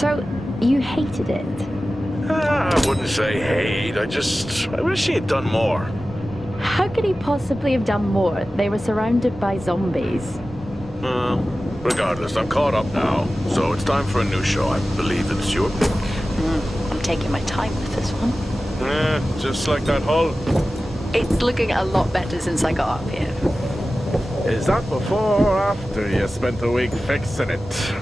So, you hated it? I wouldn't say hate, I wish he had done more. How could he possibly have done more? They were surrounded by zombies. Regardless, I'm caught up now, so it's time for a new show. I believe it's your pick. I'm taking my time with this one. Just like that hull. It's looking a lot better since I got up here. Is that before or after you spent a week fixing it?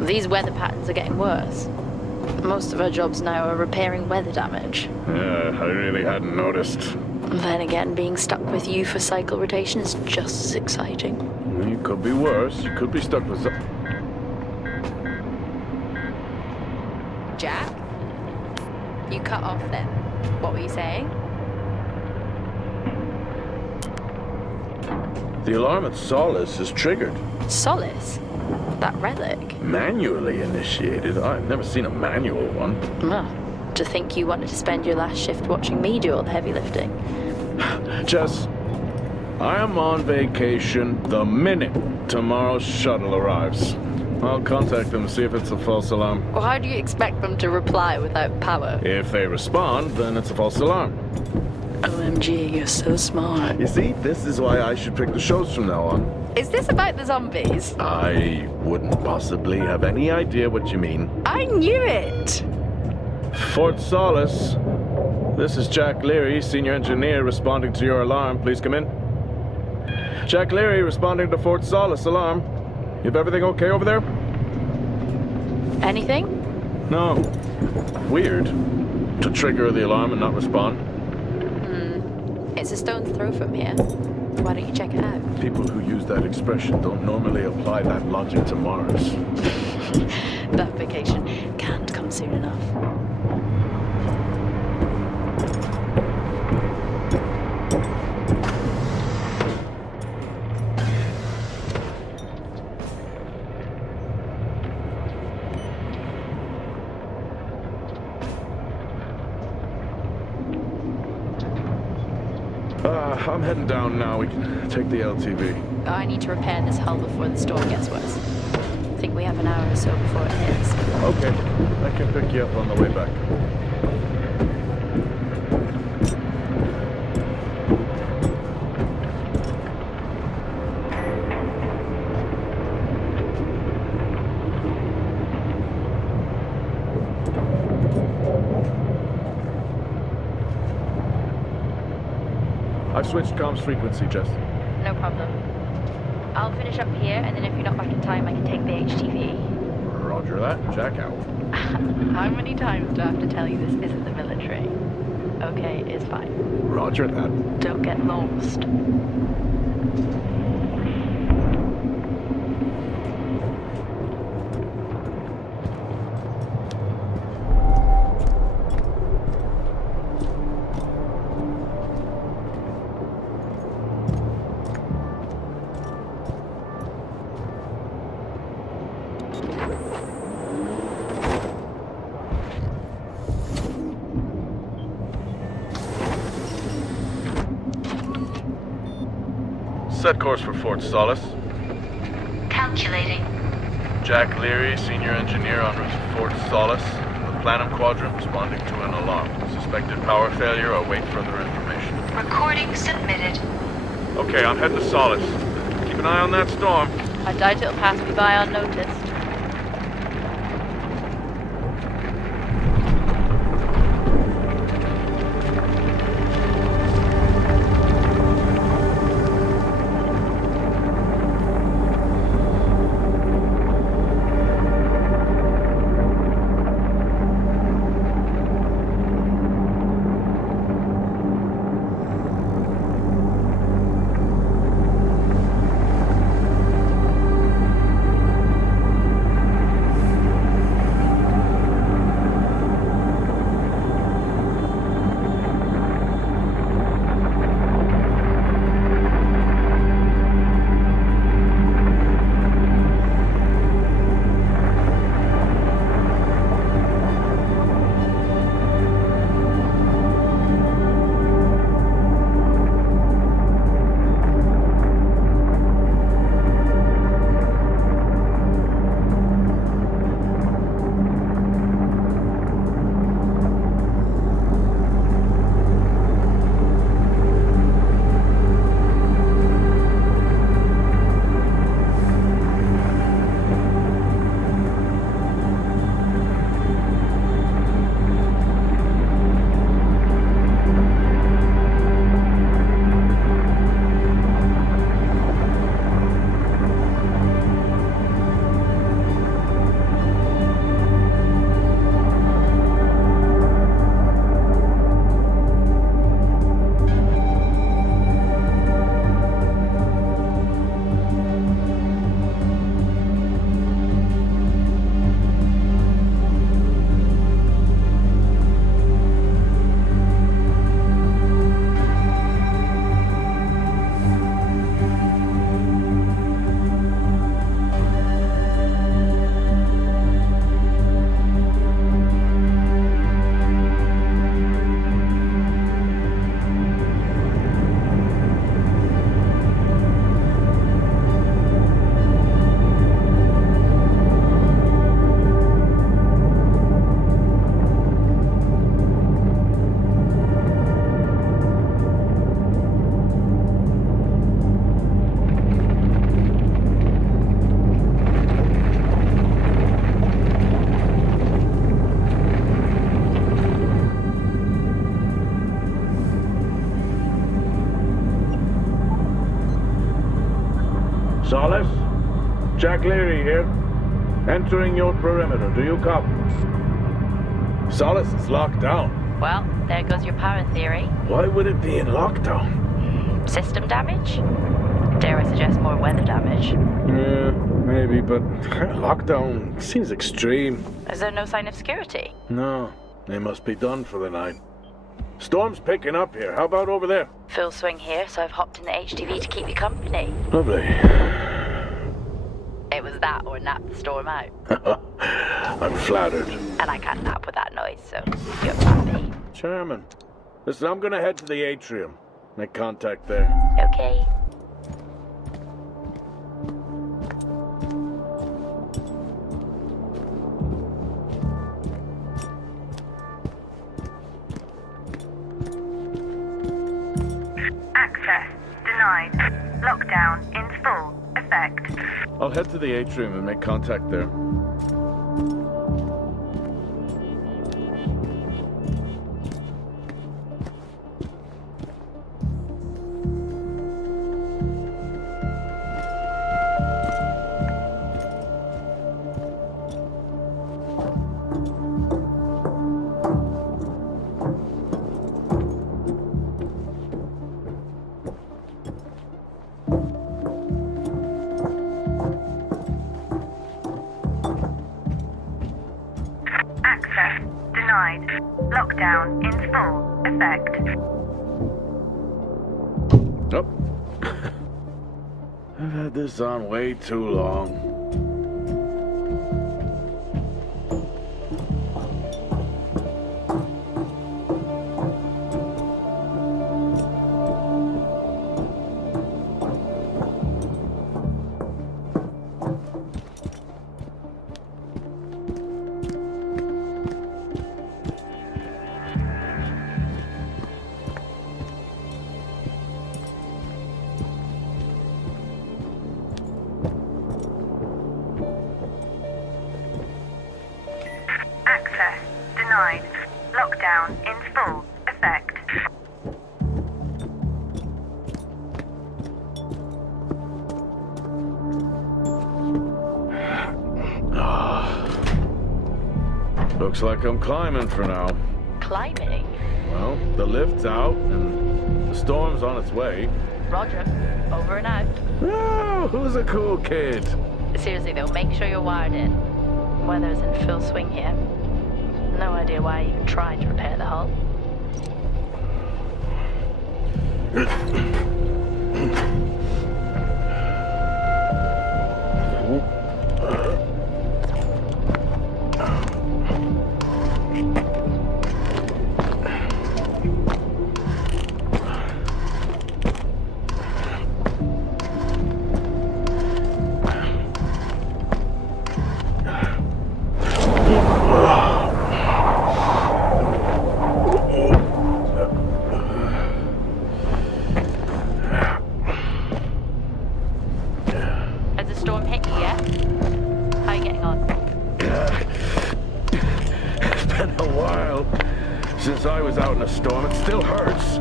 These weather patterns are getting worse. Most of our jobs now are repairing weather damage. Yeah, I really hadn't noticed. Then again, being stuck with you for cycle rotation is just as exciting. It could be worse. You could be stuck with some... Jack? You cut off then. What were you saying? The alarm at Solis is triggered. Solis? That relic? Manually initiated? I've never seen a manual one. To think you wanted to spend your last shift watching me do all the heavy lifting. Jess, I am on vacation the minute tomorrow's shuttle arrives. I'll contact them and see if it's a false alarm. Well, how do you expect them to reply without power? If they respond, then it's a false alarm. OMG, you're so smart. You see, this is why I should pick the shows from now on. Is this about the zombies? I wouldn't possibly have any idea what you mean. I knew it! Fort Solis. This is Jack Leary, senior engineer, responding to your alarm. Please come in. Jack Leary, responding to Fort Solis alarm. You have everything okay over there? Anything? No. Weird. To trigger the alarm and not respond. It's a stone's throw from here. Why don't you check it out? People who use that expression don't normally apply that logic to Mars. That vacation can't come soon enough. I'm heading down now. We can take the LTV. I need to repair this hull before the storm gets worse. I think we have an hour or so before it hits. Okay. I can pick you up on the way back. I've switched comms frequency, Jess. No problem. I'll finish up here, and then if you're not back in time, I can take the HTV. Roger that. Jack out. How many times do I have to tell you this isn't the military? Okay, it's fine. Roger that. Don't get lost. Set course for Fort Solis. Calculating. Jack Leary, senior engineer on route to Fort Solis. The Planum Quadrant responding to an alarm. Suspected power failure. Await further information. Recording submitted. Okay, I'm heading to Solis. Keep an eye on that storm. I doubt it'll pass me by unnoticed. Jack Leary here. Entering your perimeter. Do you copy? Solis is locked down. Well, there goes your power theory. Why would it be in lockdown? System damage? Dare I suggest more weather damage? Yeah, maybe, but lockdown seems extreme. Is there no sign of security? No, they must be done for the night. Storm's picking up here. How about over there? Full swing here, so I've hopped in the HTV to keep you company. Lovely. It was that or nap the storm out. I'm flattered. And I can't nap with that noise, so you're happy. Charming. Listen, I'm gonna head to the atrium. Make contact there. Okay. Access denied. Lockdown in full effect. I'll head to the atrium and make contact there. Access denied. Lockdown in full effect. Oh. I've had this on way too long. Access denied. Lockdown in full effect. Looks like I'm climbing for now. Climbing? Well, the lift's out and the storm's on its way. Roger. Over and out. Oh, who's a cool kid? Seriously though, make sure you're wired in. Weather's in full swing here. No idea why I even tried to repair the hull. Has the storm hit you yet? How are you getting on? It's been a while since I was out in a storm. It still hurts.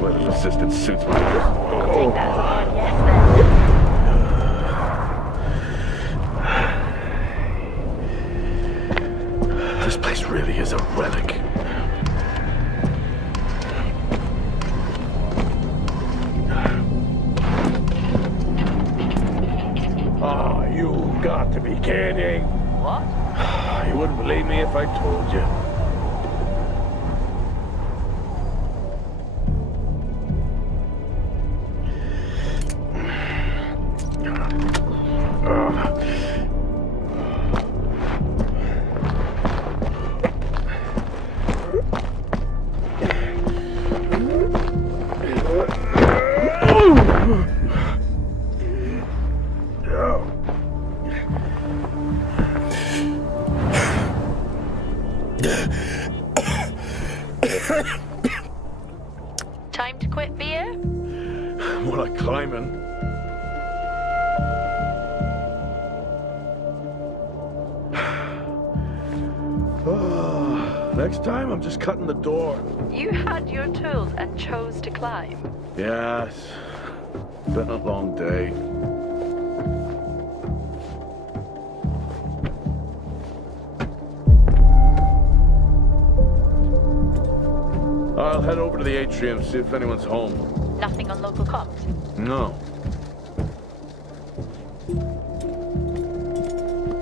Weather-resistant suits my I'll take that as a hard yes then. This place really is a relic. Oh, you've got to be kidding. What? You wouldn't believe me if I told you. Time to quit beer? More like climbing. Next time, I'm just cutting the door. You had your tools and chose to climb. Yes. Been a long day. head over to the atrium, see if anyone's home. Nothing on local comms? No.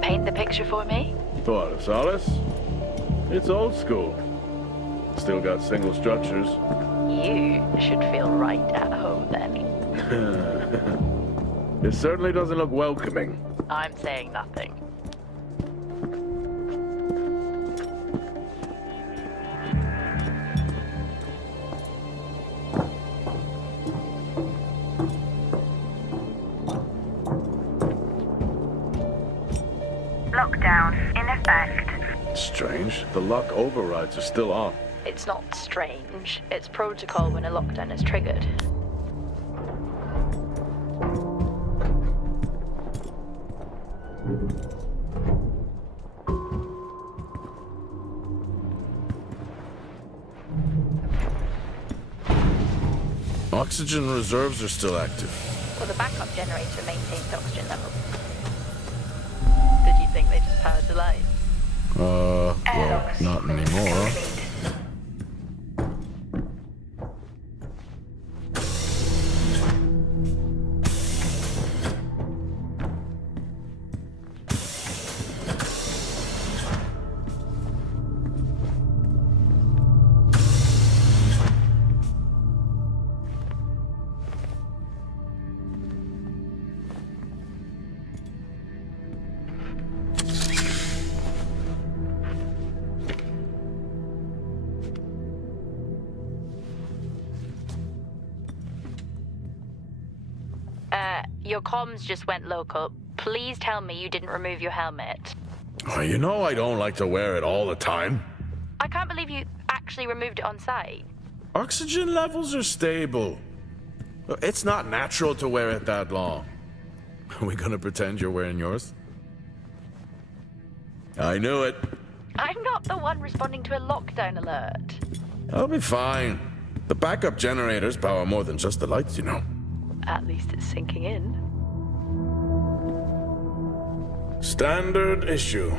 Paint the picture for me? What, of Solis? It's old school. Still got single structures. You should feel right at home then. It certainly doesn't look welcoming. I'm saying nothing. Lockdown in effect. Strange. The lock overrides are still on. It's not strange. It's protocol when a lockdown is triggered. Oxygen reserves are still active. Well, the backup generator maintains oxygen levels. Did you think they just powered the lights? Well, not anymore. Your comms just went local. Please tell me you didn't remove your helmet. Oh, you know I don't like to wear it all the time. I can't believe you actually removed it on site. Oxygen levels are stable. It's not natural to wear it that long. Are we gonna pretend you're wearing yours? I knew it. I'm not the one responding to a lockdown alert. I'll be fine. The backup generators power more than just the lights, you know. At least it's sinking in. Standard issue.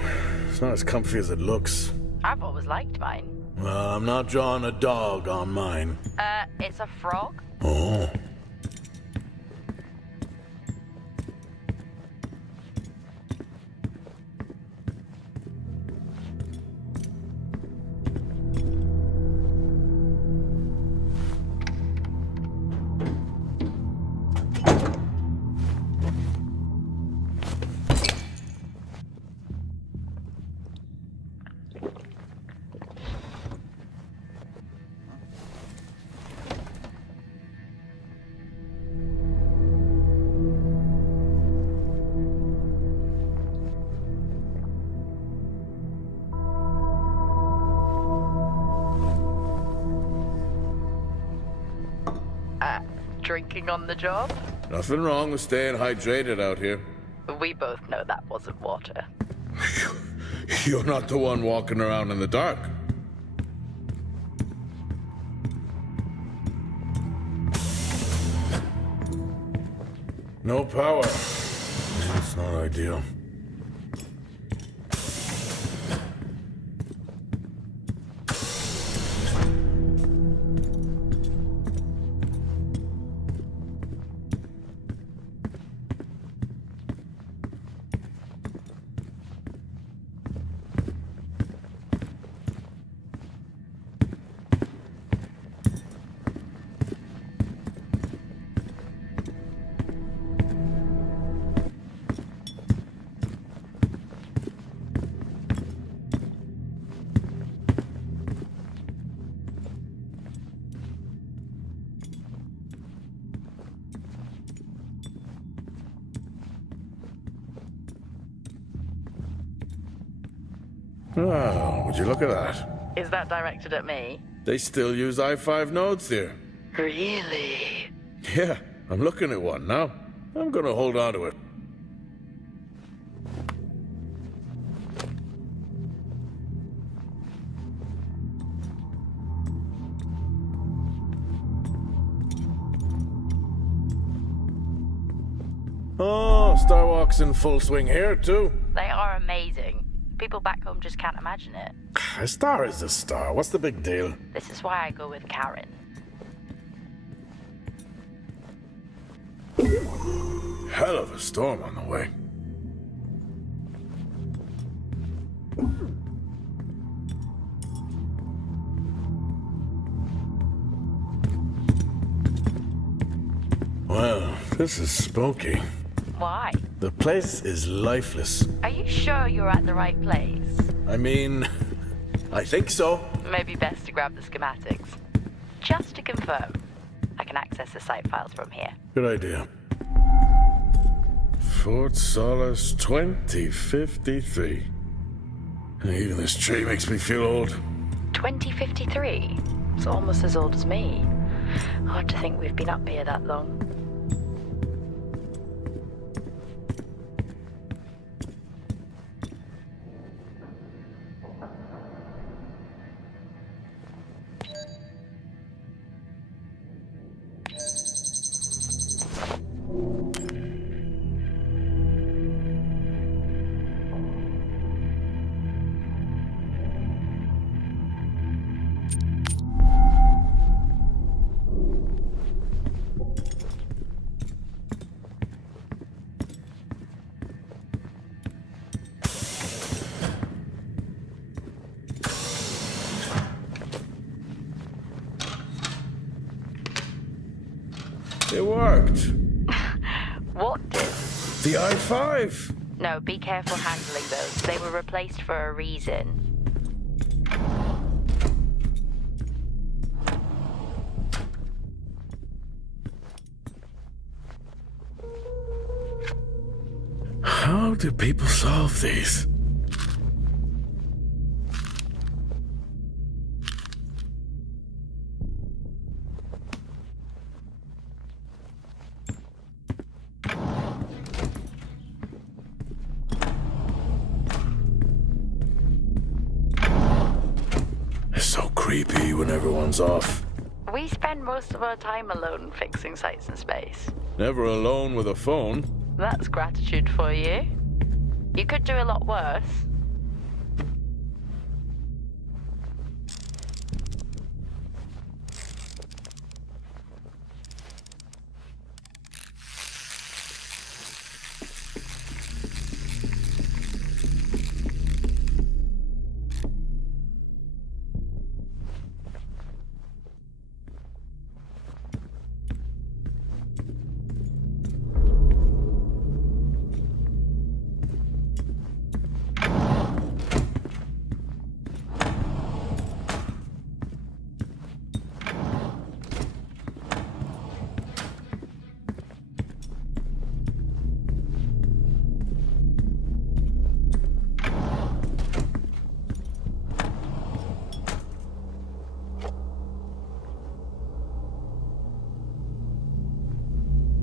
It's not as comfy as it looks. I've always liked mine. Well, I'm not drawing a dog on mine. It's a frog? Oh. Drinking on the job? Nothing wrong with staying hydrated out here. We both know that wasn't water. You're not the one walking around in the dark. No power. That's not ideal. Oh, would you look at that? Is that directed at me? They still use i5 nodes here. Really? Yeah, I'm looking at one now. I'm gonna hold on to it. Oh, Starwalk's in full swing here, too. They are amazing. People back home just can't imagine it. A star is a star. What's the big deal? This is why I go with Karen. Hell of a storm on the way. Well, this is spooky. Why? The place is lifeless. Are you sure you're at the right place? I mean, I think so. Maybe best to grab the schematics. Just to confirm, I can access the site files from here. Good idea. Fort Solis 2053. Even this tree makes me feel old. 2053? It's almost as old as me. Hard to think we've been up here that long. It worked. What did? The I-5. No, be careful handling those. They were replaced for a reason. How do people solve these? It's so creepy when everyone's off. We spend most of our time alone fixing sites in space. Never alone with a phone. That's gratitude for you. You could do a lot worse.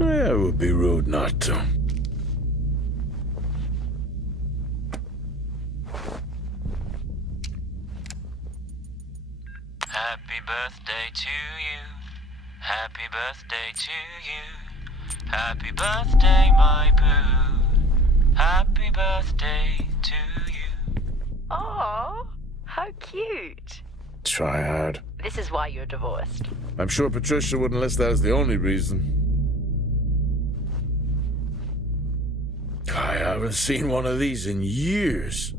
It would be rude not to. Happy birthday to you. Happy birthday to you. Happy birthday, my boo. Happy birthday to you. Oh, how cute. Try hard. This is why you're divorced. I'm sure Patricia wouldn't list that as the only reason. I haven't seen one of these in years.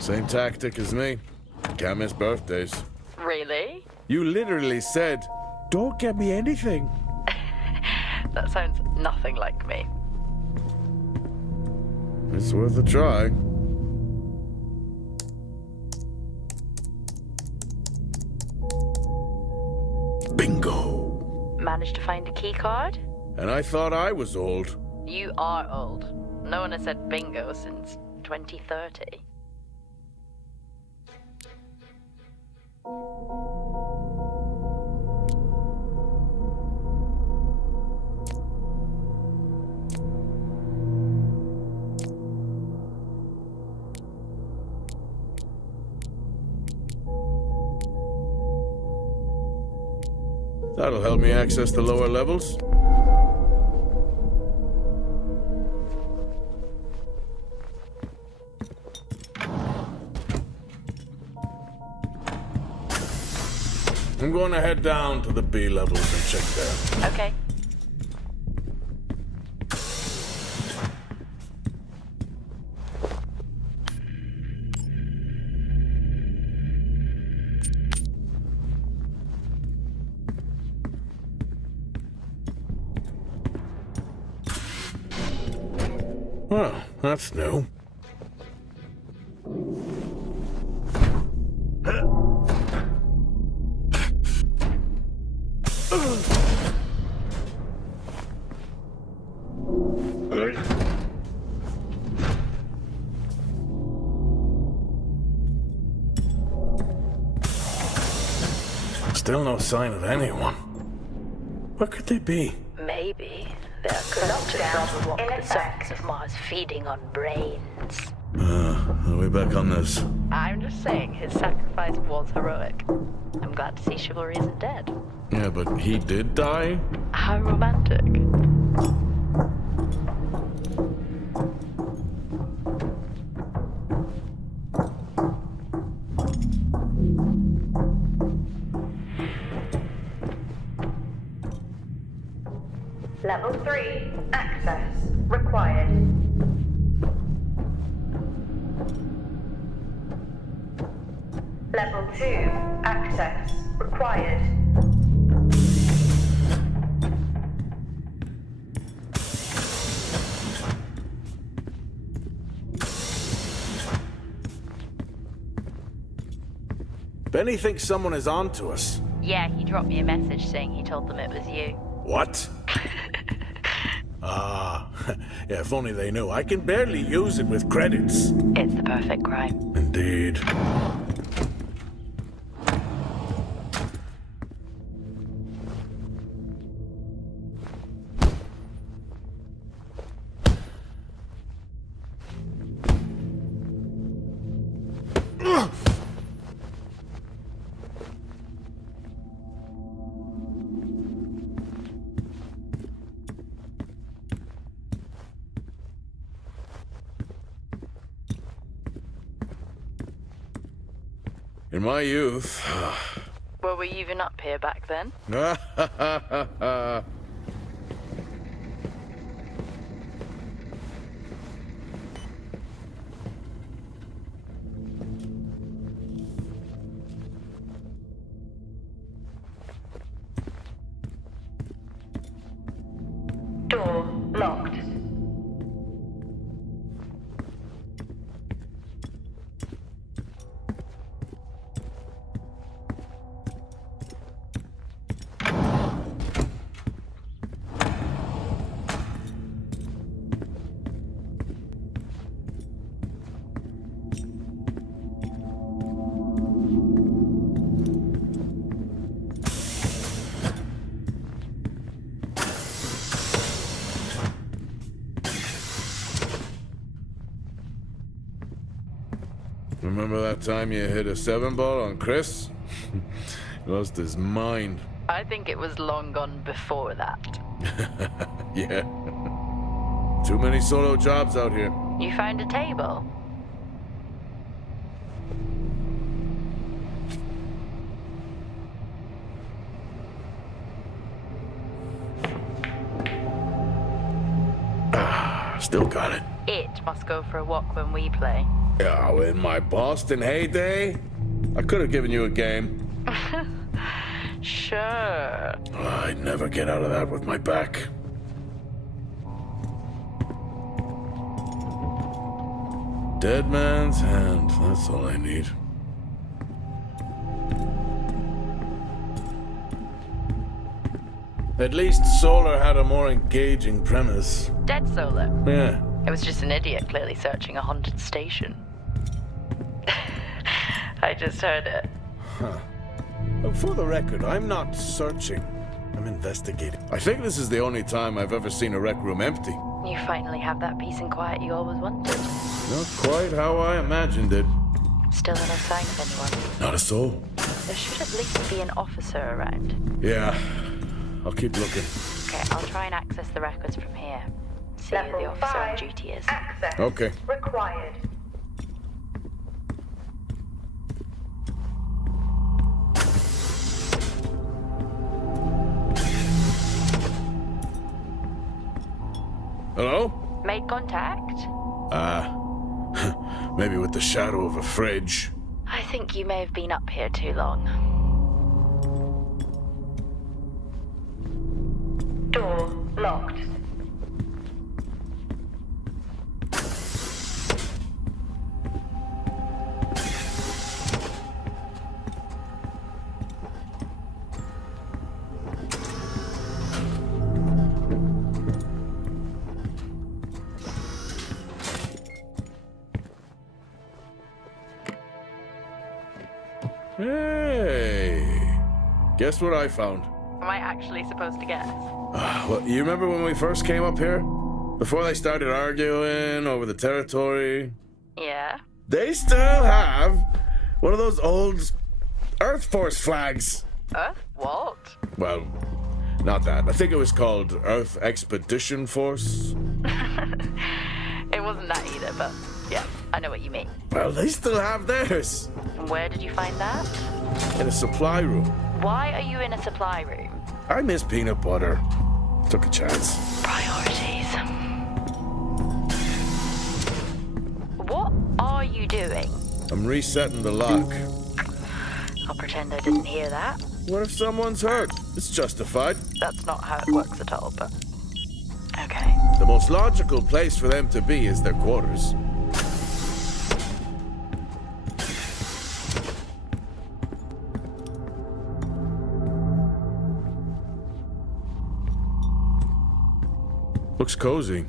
Same tactic as me. Can't miss birthdays. Really? You literally said, "Don't get me anything." That sounds nothing like me. It's worth a try. Bingo. Managed to find a key card? And I thought I was old. You are old. No one has said bingo since 2030. That'll help me access the lower levels. I'm going to head down to the B levels and check there. Okay. Well, that's new. Still no sign of anyone. Where could they be? Maybe they're corrupted from what the surface of Mars feeding on brains. Are we back on this? I'm just saying his sacrifice was heroic. I'm glad to see chivalry isn't dead. Yeah, but he did die? How romantic. Level 3, access required. Level 2, access required. Benny thinks someone is on to us. Yeah, he dropped me a message saying he told them it was you. What? Yeah, if only they knew. I can barely use it with credits. It's the perfect crime. Indeed. In my youth... Were we even up here back then? Door locked. Remember that time you hit a 7-ball on Chris? He lost his mind. I think it was long gone before that. Yeah. Too many solo jobs out here. You found a table? Still got it. It must go for a walk when we play. Oh, in my Boston heyday, I could have given you a game. Sure. I'd never get out of that with my back. Dead man's hand, that's all I need. At least Solar had a more engaging premise. Dead Solar. Yeah. It was just an idiot clearly searching a haunted station. I just heard it. For the record, I'm not searching. I'm investigating. I think this is the only time I've ever seen a rec room empty. You finally have that peace and quiet you always wanted. Not quite how I imagined it. Still no sign of anyone. Not a soul. There should at least be an officer around. Yeah, I'll keep looking. Okay, I'll try and access the records from here. See who the officer on duty is. Access Okay. required. Hello? Made contact? Maybe with the shadow of a fridge. I think you may have been up here too long. Door locked. Hey! Guess what I found? Am I actually supposed to guess? Well, you remember when we first came up here? Before they started arguing over the territory? Yeah? They still have one of those old Earth Force flags. Earth? What? Well, not that. I think it was called Earth Expedition Force. It wasn't that either, but yeah, I know what you mean. Well, they still have theirs. And where did you find that? In a supply room. Why are you in a supply room? I miss peanut butter. Took a chance. Priorities. What are you doing? I'm resetting the lock. I'll pretend I didn't hear that. What if someone's hurt? It's justified. That's not how it works at all, but... Okay. The most logical place for them to be is their quarters. Looks cozy.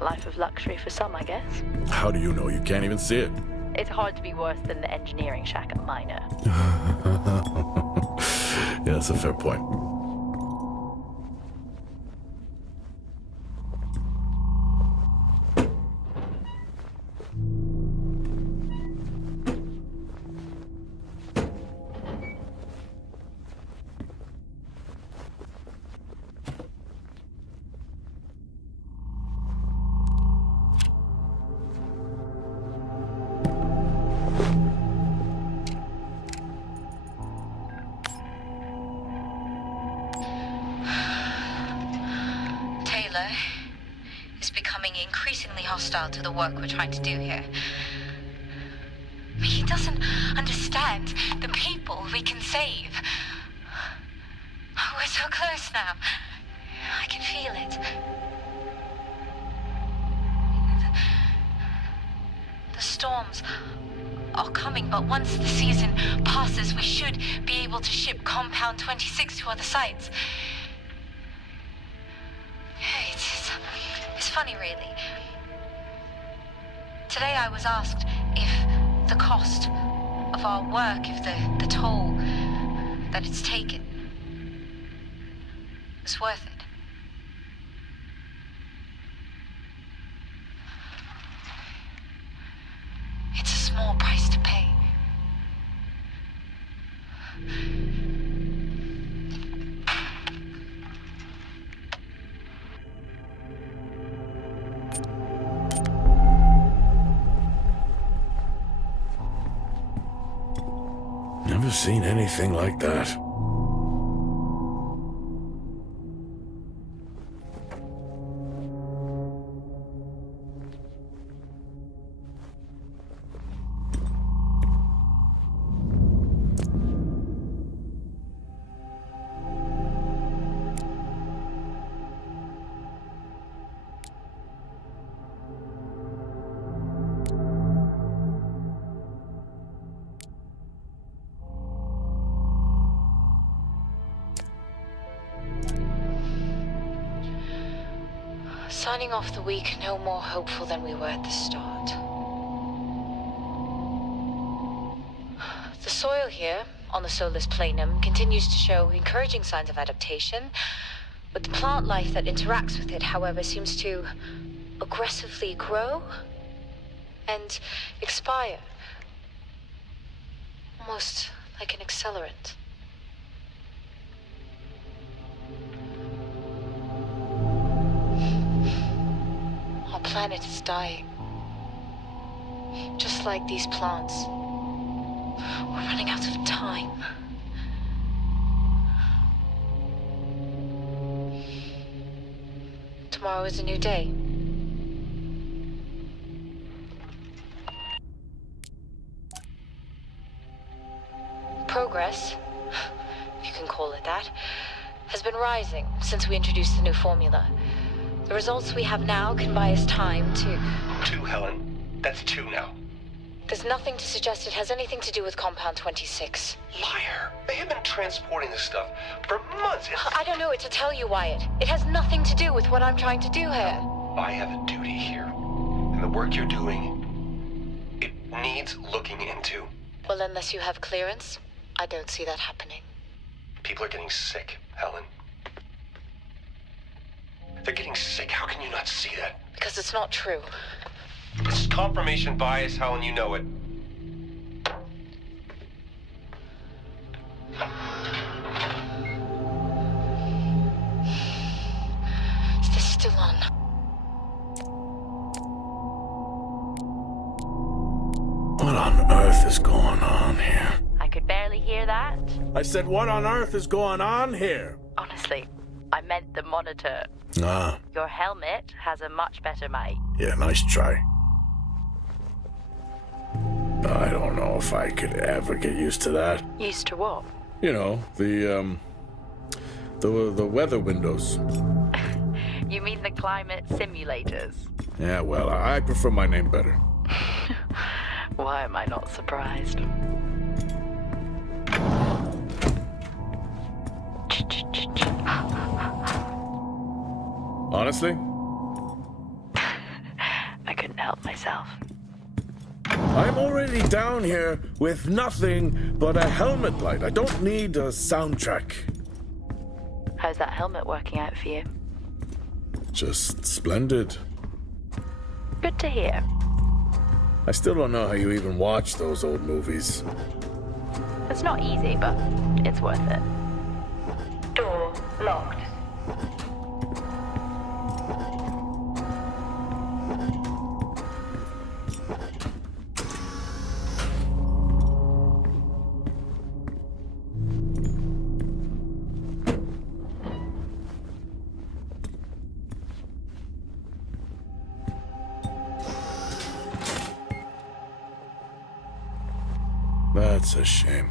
Life of luxury for some, I guess. How do you know? You can't even see it. It's hard to be worse than the engineering shack at Minor. Yeah, that's a fair point. Is becoming increasingly hostile to the work we're trying to do here. He doesn't understand the people we can save. We're so close now. I can feel it. The storms are coming, but once the season passes, we should be able to ship Compound 26 to other sites. It's funny, really. Today I was asked if the cost of our work, if the toll that it's taken is worth it. It's a small price to pay. Never seen anything like that. Signing off the week no more hopeful than we were at the start. The soil here, on the Solis Planum, continues to show encouraging signs of adaptation, but the plant life that interacts with it, however, seems to aggressively grow and expire. Almost like an accelerant. Our planet is dying. Just like these plants. We're running out of time. Tomorrow is a new day. Progress, if you can call it that, has been rising since we introduced the new formula. The results we have now can buy us time to... 2, Helen. That's 2 now. There's nothing to suggest it has anything to do with Compound 26. Liar. They have been transporting this stuff for months. I don't know what to tell you, Wyatt. It has nothing to do with what I'm trying to do here. I have a duty here. And the work you're doing, it needs looking into. Well, unless you have clearance, I don't see that happening. People are getting sick, Helen. They're getting sick. How can you not see that? Because it's not true. This is confirmation bias, Helen. You know it. Is this still on? What on earth is going on here? I could barely hear that. I said, what on earth is going on here? Honestly, I meant the monitor. Ah, Your helmet has a much better mic. yeah, nice try. I don't know if I could ever get used to that. Used to what? You know, the weather windows. You mean the climate simulators? Yeah, well, I prefer my name better. Why am I not surprised? Honestly? I couldn't help myself. I'm already down here with nothing but a helmet light. I don't need a soundtrack. How's that helmet working out for you? Just splendid. Good to hear. I still don't know how you even watch those old movies. It's not easy, but it's worth it. Door locked. That's a shame.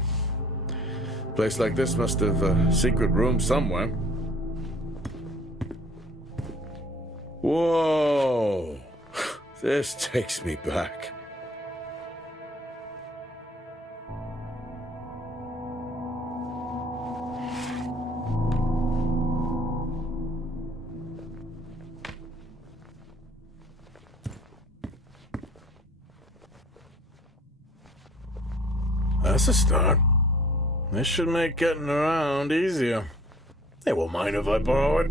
Place like this must have a secret room somewhere. Whoa! This takes me back. That's a start. This should make getting around easier. They won't mind if I borrow it.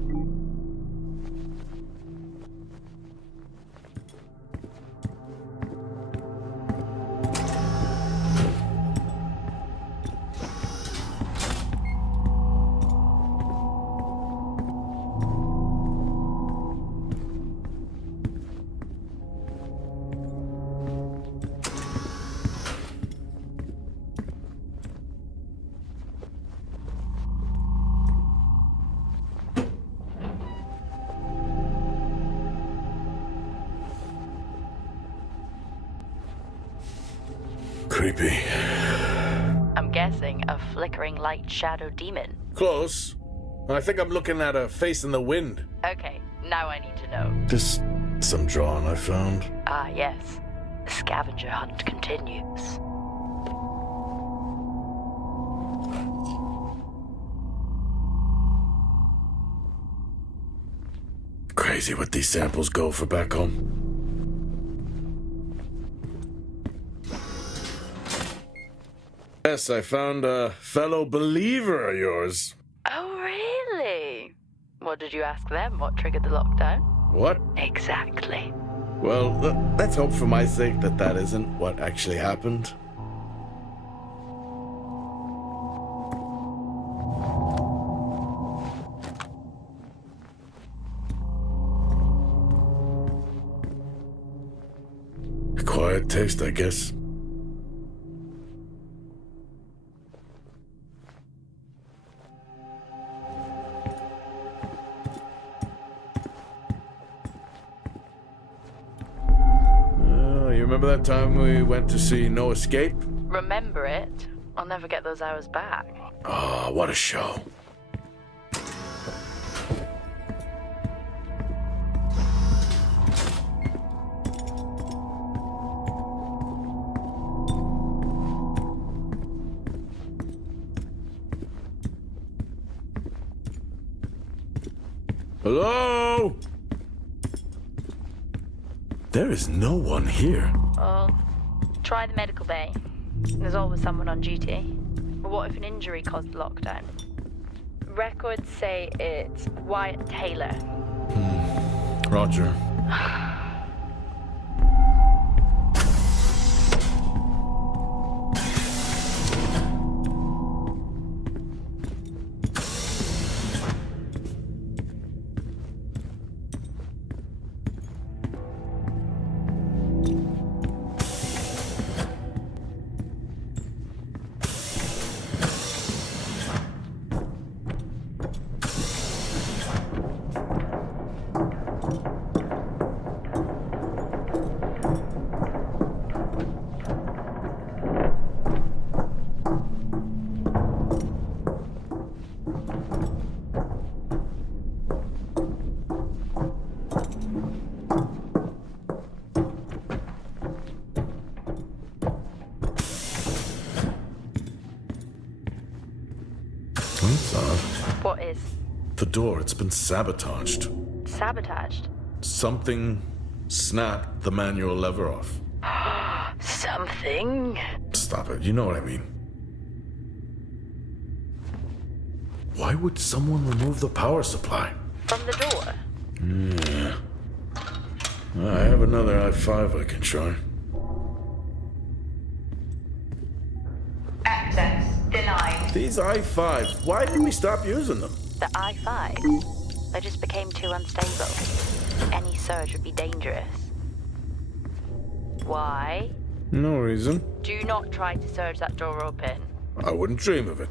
Creepy. I'm guessing a flickering light shadow demon. Close. I think I'm looking at a face in the wind. Okay, now I need to know. Just some drawing I found. Ah, yes. The scavenger hunt continues. Crazy what these samples go for back home. Yes, I found a fellow believer of yours. Oh, really? What did you ask them? What triggered the lockdown? What? Exactly. Well, let's hope for my sake that that isn't what actually happened. Quiet taste, I guess. You remember that time we went to see No Escape? Remember it? I'll never get those hours back. Oh, what a show. Hello? There is no one here. Oh, try the medical bay. There's always someone on duty. But what if an injury caused the lockdown? Records say it's Wyatt Taylor. Roger. That's odd. What is? The door, it's been sabotaged. Sabotaged? Something snapped the manual lever off. Something? Stop it, you know what I mean. Why would someone remove the power supply? From the door? Yeah. I have another i5 I can try. Access denied. These i5s, why did we stop using them? The I-5? They just became too unstable. Any surge would be dangerous. Why? No reason. Do not try to surge that door open. I wouldn't dream of it.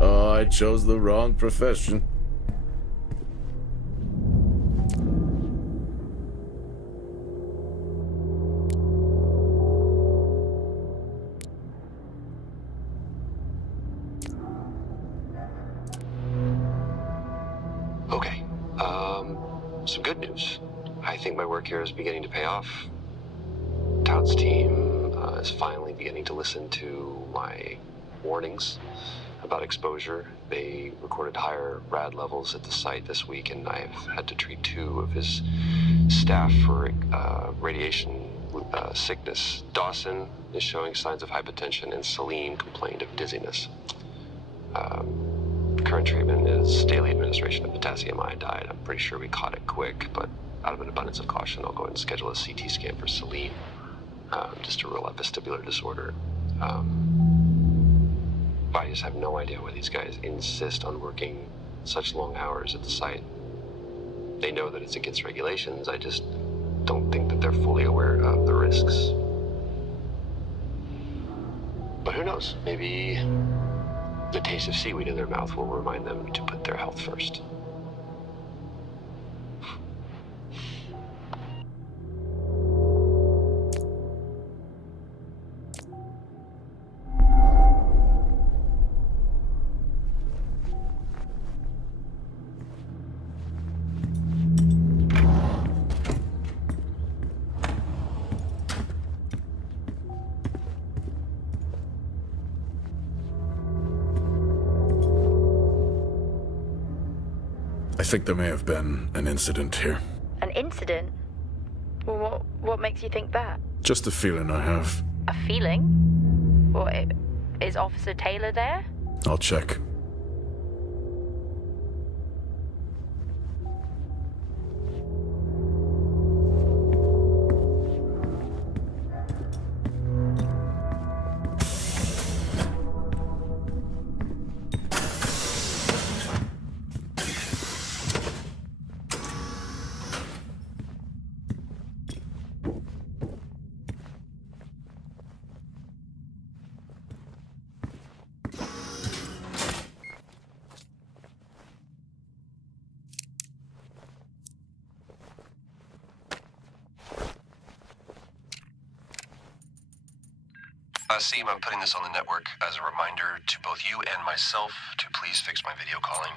Oh, I chose the wrong profession. Okay, some good news. I think my work here is beginning to pay off. Town's team is finally beginning to listen to my warnings about exposure. They recorded higher rad levels at the site this week, and I've had to treat 2 of his staff for radiation sickness. Dawson is showing signs of hypotension, and Celine complained of dizziness. Current treatment is daily administration of potassium iodide. I'm pretty sure we caught it quick, but out of an abundance of caution, I'll go ahead and schedule a CT scan for Celine, just to rule out vestibular disorder. I just have no idea why these guys insist on working such long hours at the site. They know that it's against regulations. I just don't think that they're fully aware of the risks. But who knows? Maybe the taste of seaweed in their mouth will remind them to put their health first. think there may have been an incident here. An incident? Well, what makes you think that? Just a feeling I have. A feeling? What, is Officer Taylor there? I'll check. Seem, I'm putting this on the network as a reminder to both you and myself to please fix my video calling.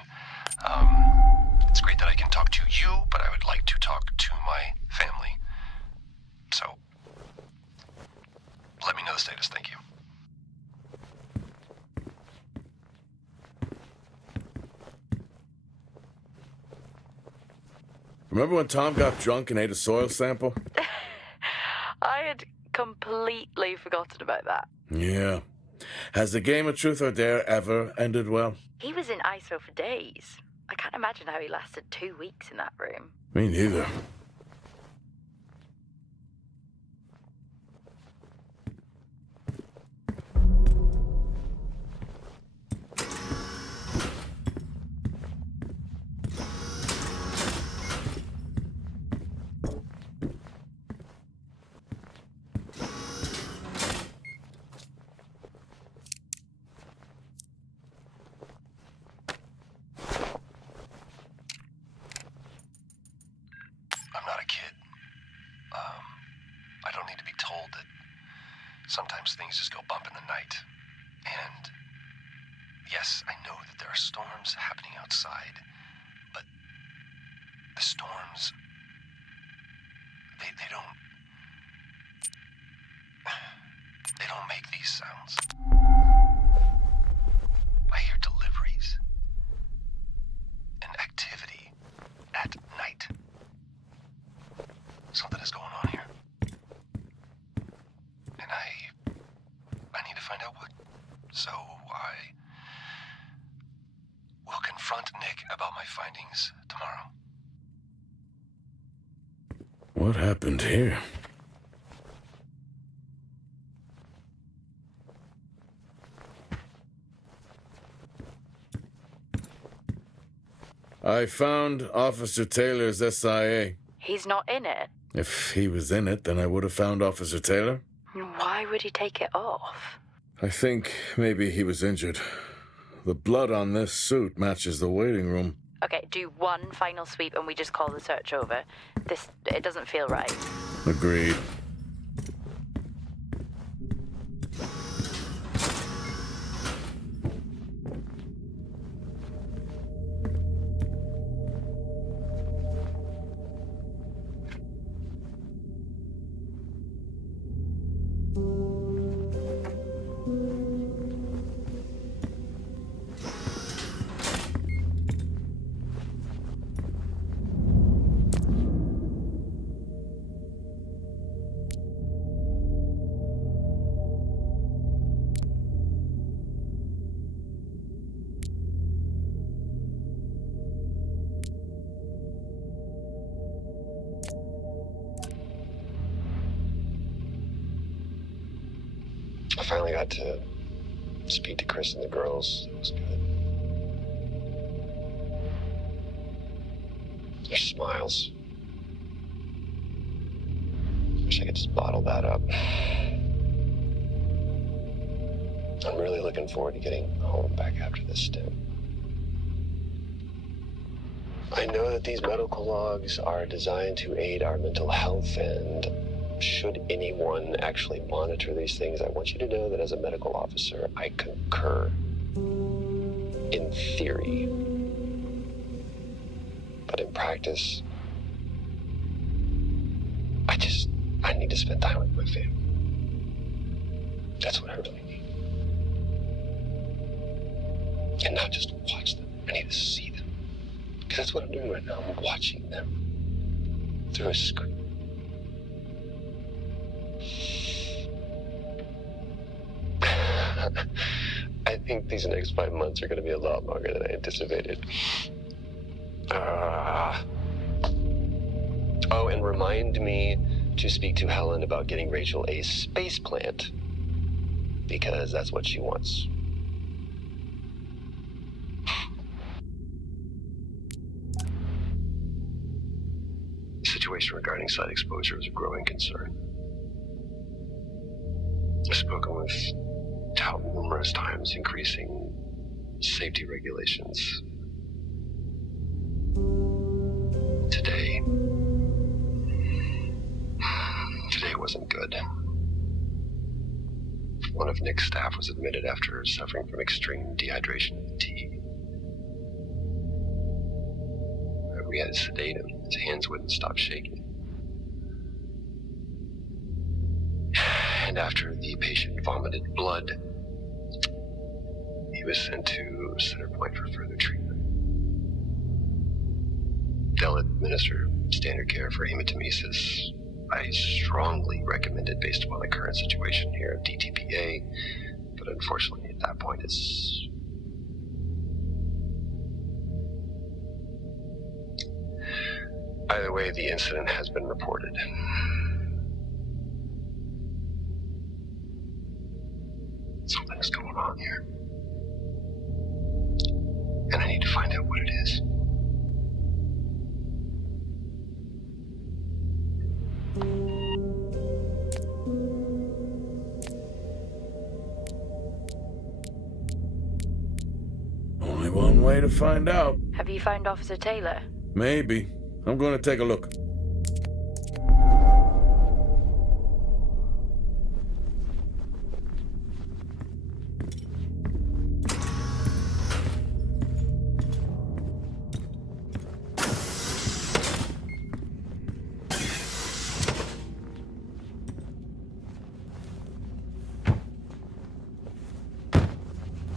It's great that I can talk to you, but I would like to talk to my family. So, let me know the status. Thank you. Remember when Tom got drunk and ate a soil sample? I had completely forgotten about that. Yeah. Has the game of truth or dare ever ended well? He was in ISO for days. I can't imagine how he lasted 2 weeks in that room. Me neither. Sometimes things just go bump in the night. And yes, I know that there are storms happening outside, but the storms, they don't make these sounds. I hear deliveries and activity at night. Something is going on here. And I need to find out what. So I will confront Nick about my findings tomorrow. What happened here? I found Officer Taylor's SIA. He's not in it? If he was in it, then I would have found Officer Taylor. Why would he take it off? I think maybe he was injured. The blood on this suit matches the waiting room. Okay, do one final sweep and we just call the search over. It doesn't feel right. Agreed. I finally got to speak to Chris and the girls. It was good. Their smiles. Wish I could just bottle that up. I'm really looking forward to getting home back after this stint. I know that these medical logs are designed to aid our mental health, and should anyone actually monitor these things, I want you to know that as a medical officer, I concur. In theory. But in practice, I need to spend time with my family. That's what I really need. And not just watch them. I need to see them. Because that's what I'm doing right now. I'm watching them through a screen. I think these next 5 months are going to be a lot longer than I anticipated. Oh, and remind me to speak to Helen about getting Rachel a space plant, because that's what she wants. The situation regarding site exposure is a growing concern. I've spoken with Tout numerous times, increasing safety regulations. Today wasn't good. One of Nick's staff was admitted after suffering from extreme dehydration and fatigue. We had to sedate him. His hands wouldn't stop shaking. And after the patient vomited blood, he was sent to Center Point for further treatment. They'll administer standard care for hematemesis. I strongly recommend it based upon the current situation here of DTPA, but unfortunately at that point it's... Either way, the incident has been reported. Something's going on here. And I need to find out what it is. Only one way to find out. Have you found Officer Taylor? Maybe. I'm going to take a look.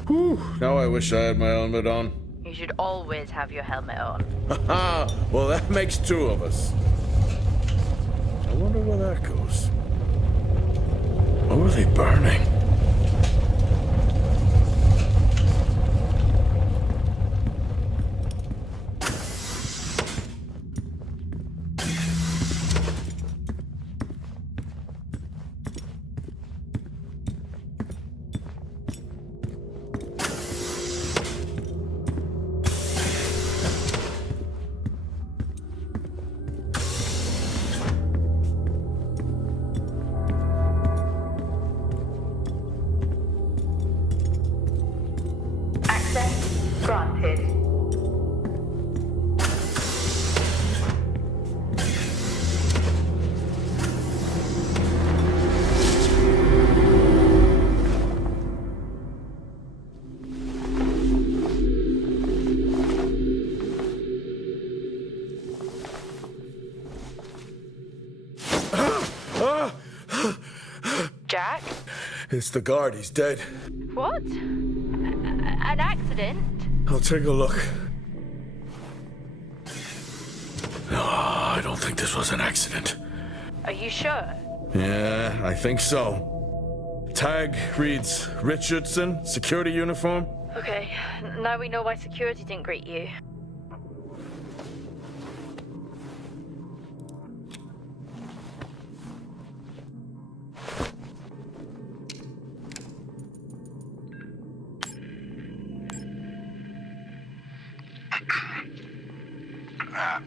Whew, now I wish I had my helmet on. You should always have your helmet on. Haha, well that makes two of us. I wonder where that goes. What were they burning? Access granted. Jack? It's the guard, he's dead. What? An accident? I'll take a look. No, I don't think this was an accident. Are you sure? Yeah, I think so. Tag reads Richardson, security uniform. Okay, now we know why security didn't greet you.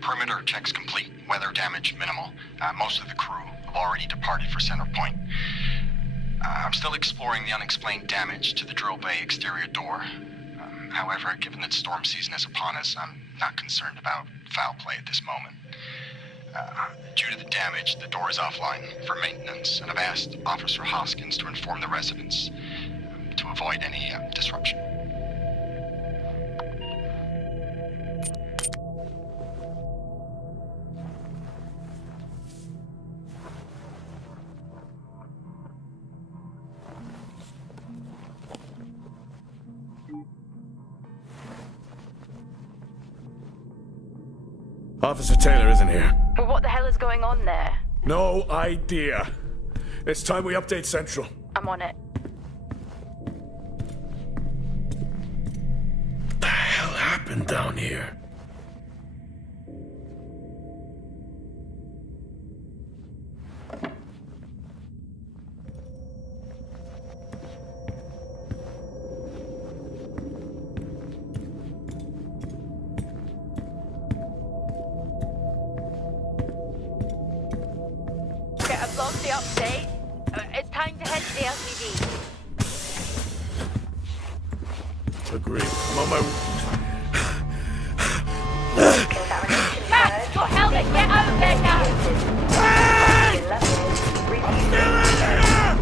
Perimeter checks complete. Weather damage minimal. Most of the crew have already departed for Center Point. I'm still exploring the unexplained damage to the drill bay exterior door. However, given that storm season is upon us, I'm not concerned about foul play at this moment. Due to the damage, the door is offline for maintenance, and I've asked Officer Hoskins to inform the residents to avoid any disruption. Officer Taylor isn't here. Well, what the hell is going on there? No idea. It's time we update Central. I'm on it. What the hell happened down here? Okay, I've logged the update. It's time to head to the LCD. Agreed. I'm on my... Jack, for helmet, get over there now!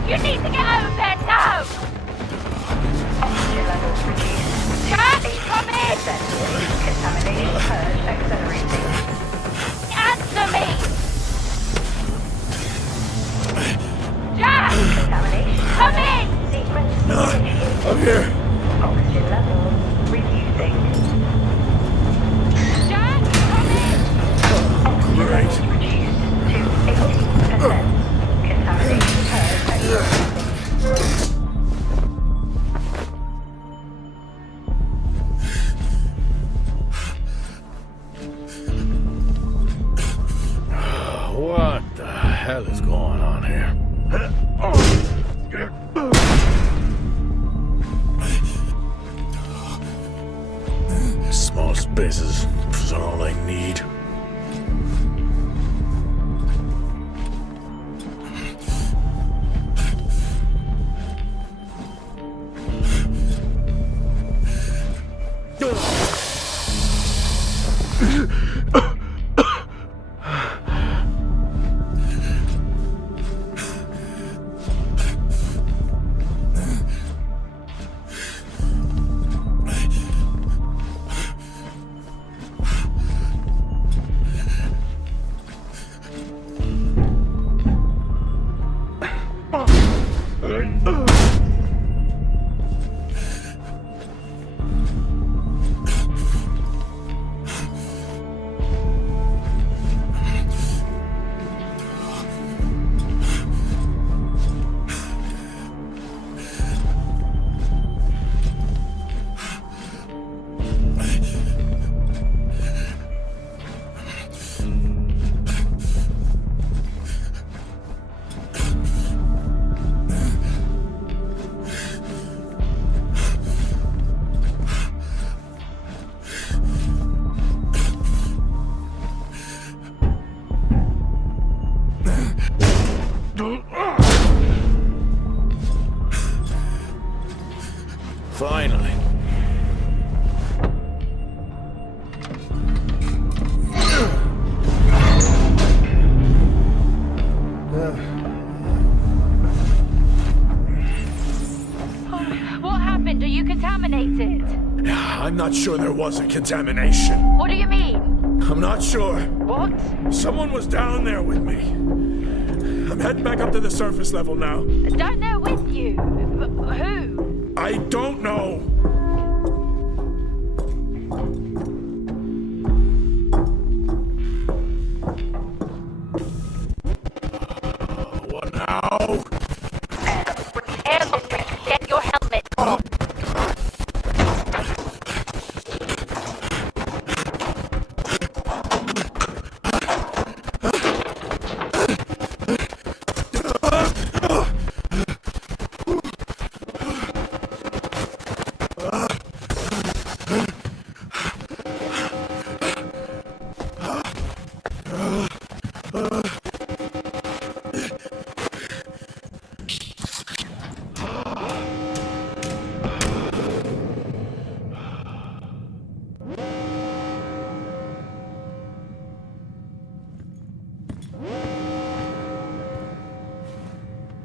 You need to get over there now! Oxygen levels reduced. Jack, come in! Contamination purge accelerating. Answer me! Jack! Contamination Come in! sequence initiated. I'm here. Oxygen levels reducing. Jack, come in! Oxygen Great. levels reduced to 18%. Contamination purge accelerating. What the hell is going on here? Small spaces is all I need. Finally. What happened? Are you contaminated? I'm not sure there was a contamination. What do you mean? I'm not sure. What? Someone was down there with me. I'm heading back up to the surface level now. Down there with you? Who? I don't know. What now? Get your helmet.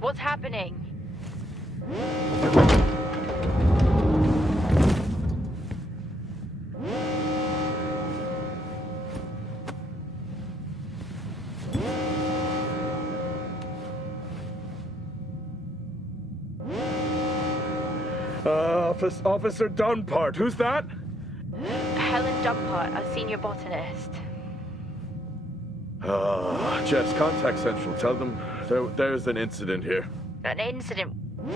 What's happening? Officer Dunpart, who's that? Helen Dumpart, a senior botanist. Jess, contact Central. Tell them there's an incident here. An incident?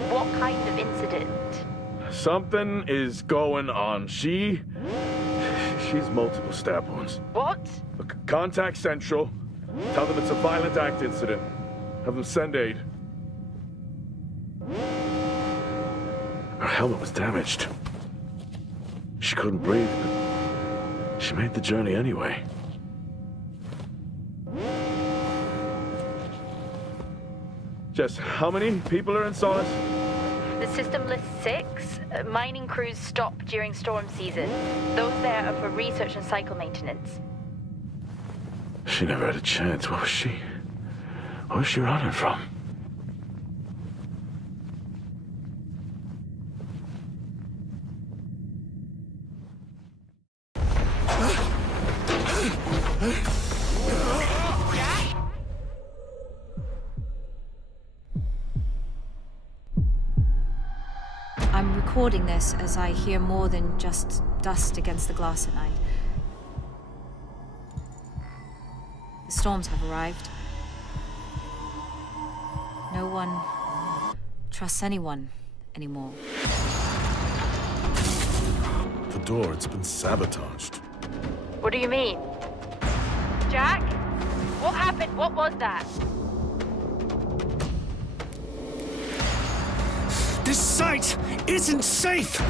What kind of incident? Something is going on. She's multiple stab wounds. What? Look, contact Central. Tell them it's a violent act incident. Have them send aid. Her helmet was damaged. She couldn't breathe, but she made the journey anyway. Jess, how many people are in Solis? The system lists 6. Mining crews stop during storm season. Those there are for research and cycle maintenance. She never had a chance. What was she running from? I'm recording this as I hear more than just dust against the glass at night. The storms have arrived. No one trusts anyone anymore. The door, it's been sabotaged. What do you mean? Jack? What happened? What was that? This site isn't safe!